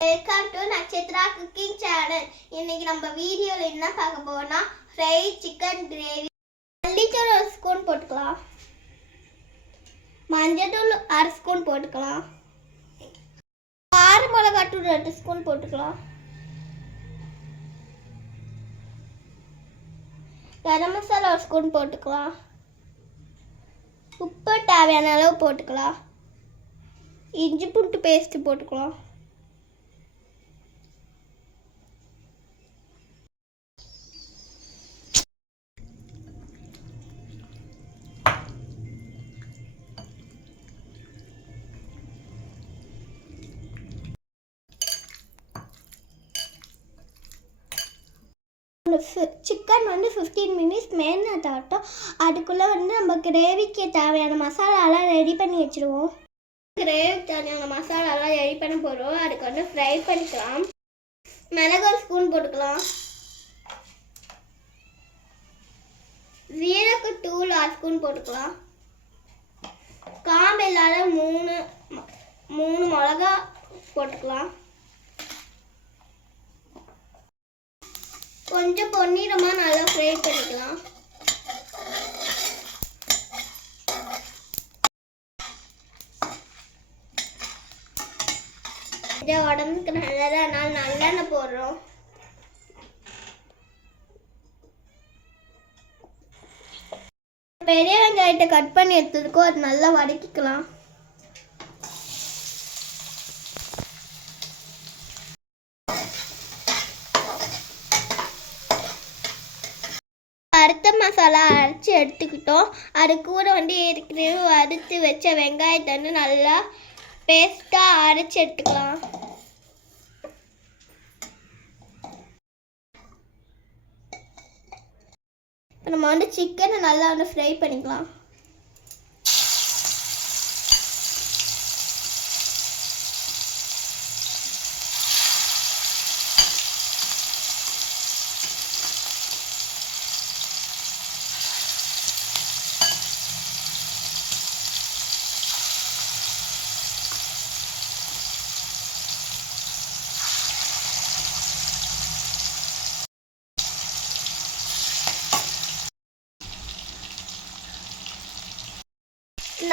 Welcome to Nakshatra cooking channel. இன்னைக்கு நம்ம வீடியோவில் என்ன பார்க்க போறோம்னா ஃப்ரை சிக்கன் கிரேவி. மல்லித்தூள் 1 ஸ்பூன் போட்டுக்கலாம், மஞ்சள் தூள் 1/2 ஸ்பூன் போட்டுக்கலாம், கார மிளகாத்தூள் 2 ஸ்பூன் போட்டுக்கலாம், கரம் மசாலா 1 ஸ்பூன் போட்டுக்கலாம், உப்பு தேவையான அளவு போட்டுக்கலாம், இஞ்சி பூண்டு பேஸ்ட் போட்டுக்கலாம். சிக்கன் 15 மினிட்ஸ் மேரினேட் ஆகட்டும். அதுக்குள்ளே நம்ம கிரேவிக்கு தேவையான மசாலாலாம் ரெடி பண்ணி வச்சுருவோம். கிரேவிக்கு தேவையான மசாலாலாம் ரெடி பண்ண போகிறோம். அதுக்கு ஃப்ரை பண்ணிக்கலாம். மிளகு 1 ஸ்பூன் போட்டுக்கலாம், ஜீரகத்தூள் 1/2 ஸ்பூன் போட்டுக்கலாம், காம்பு இல்லாத 3 மிளகா போட்டுக்கலாம். கொஞ்சம் பொன்னிறமாக நல்லா ஃப்ரை பண்ணிக்கலாம். இதை உடம்புக்கு நல்லது, அதனால நல்லெண்ணெய் போடுறோம். பெரிய வெங்காயத்தை கட் பண்ணி எடுத்ததுக்கும் அது நல்லா வதக்கிக்கலாம். அரைத்த மசாலா அரைச்சி எடுத்துக்கிட்டோம். அது கூட ஏற்கனவே வறுத்து வச்ச வெங்காயத்தை நல்லா பேஸ்ட்டாக அரைச்சி எடுத்துக்கலாம். இப்போ நம்ம சிக்கனை நல்லா ஃப்ரை பண்ணிக்கலாம்.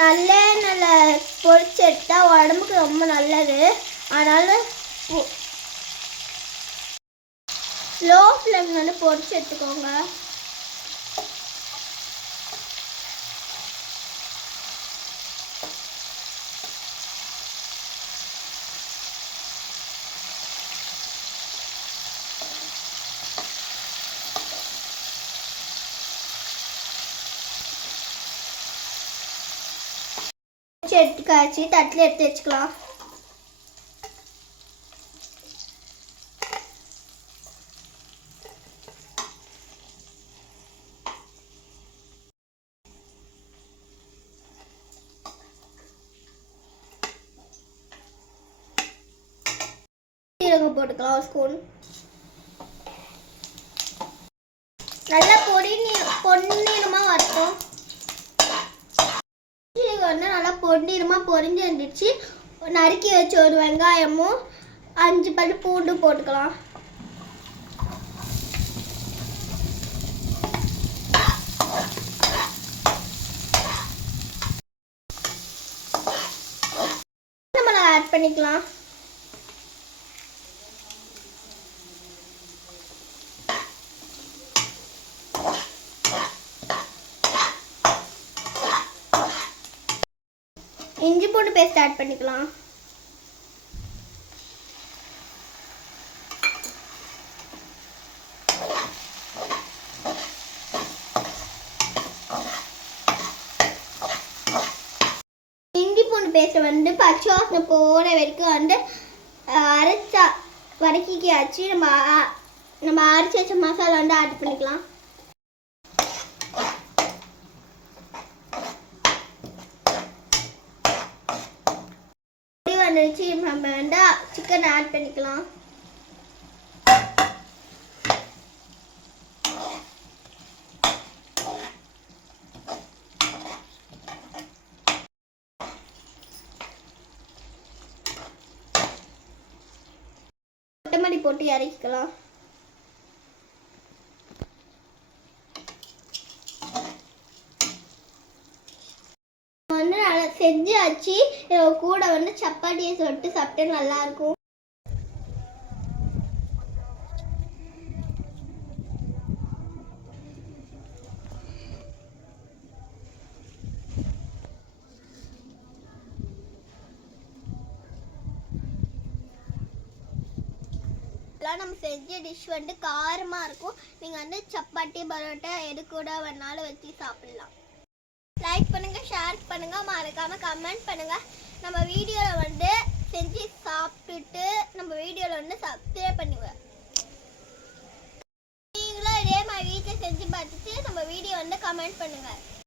நல்லெண்ணெய் பொரிச்சு எடுத்தால் உடம்புக்கு ரொம்ப நல்லது. அதனால் லோ ஃப்ளேமில் பொரிச்சு எடுத்துக்கோங்க. எடுத்து காய்ச்சி தட்டில் எடுத்து வச்சுக்கலாம். சீரகம் போட்டுக்கலாம் 1 ஸ்பூன். நல்லா பொன்னிறமாக வரட்டும். நல்லா பொன்னிறமாக பொரிஞ்சு வந்துடுச்சு. நறுக்கி வச்ச ஒரு வெங்காயமும் 5 பல் பூண்டு போட்டுக்கலாம். நம்ம ஆட் பண்ணிக்கலாம். இஞ்சி பூண்டு பேஸ்ட் ஆட் பண்ணிக்கலாம். இஞ்சி பூண்டு பேஸ்ட்டை பச்சை வாசனை போகிற வரைக்கும் அரைச்சா வதக்கிக்காச்சு. நம்ம அரைச்சி வச்ச மசாலா ஆட் பண்ணிக்கலாம். நம்ம சிக்கன் ஆட் பண்ணிக்கலாம். சப்பாத்தி போட்டு இறக்கிக்கலாம். வந்து நல்லா செஞ்சாச்சு. கூட வந்து சப்பாத்தியை தொட்டு சாப்பிட்டு நல்லா இருக்கும். நம்ம செஞ்ச டிஷ் வந்து காரமாக இருக்கும். நீங்கள் வந்து சப்பாத்தி பரோட்டா எது கூட வேணாலும் வச்சு சாப்பிடலாம். லைக் பண்ணுங்கள், ஷேர் பண்ணுங்கள், மறக்காமல் கமெண்ட் பண்ணுங்கள். நம்ம வீடியோவில் வந்து செஞ்சு சாப்பிட்டுட்டு நம்ம வீடியோவில் வந்து சப்ஸ்கிரைப் பண்ணுவேன். நீங்களும் இதே மாதிரி வீட்டில் செஞ்சு பார்த்துட்டு நம்ம வீடியோ வந்து கமெண்ட் பண்ணுங்கள்.